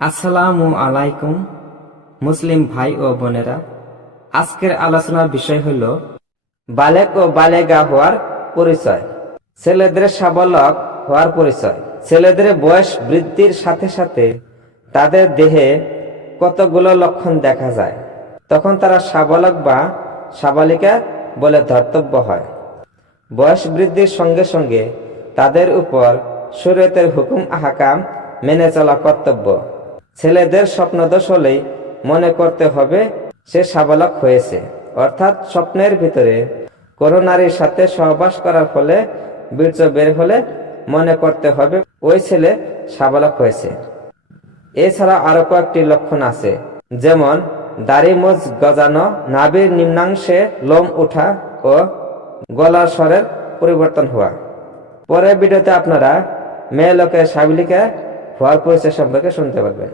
আসসালামু আলাইকুম মুসলিম ভাই ও বোনেরা, আজকের আলোচনার বিষয় হল বালেক ও বালেগা হওয়ার পরিচয়। ছেলেদের সাবালক হওয়ার পরিচয়। ছেলেদের বয়স বৃদ্ধির সাথে সাথে তাদের দেহে কতগুলো লক্ষণ দেখা যায়, তখন তারা সাবালক বা সাবালিকা বলে ধর্তব্য হয়। বয়স বৃদ্ধির সঙ্গে সঙ্গে তাদের উপর শরীয়তের হুকুম আহকাম মেনে চলা কর্তব্য। ছেলেদের স্বপ্নদোষ হলেই মনে করতে হবে সে সাবালক হয়েছে, অর্থাৎ স্বপ্নের ভিতরে কোনো নারীর সাথে সহবাস করার ফলে বীর্য বের হলে মনে করতে হবে ওই ছেলে সাবালক হয়েছে। এছাড়া আরো কয়েকটি লক্ষণ আছে, যেমন দাড়ি মোজ গজানো, নাভির নিম্নাংশে লোম ওঠা ও গলার স্বরের পরিবর্তন হওয়া। পরের ভিডিওতে আপনারা মেয়ে লোকের সাবালিকা হওয়ার পরিচয় সম্পর্কে শুনতে পারবেন।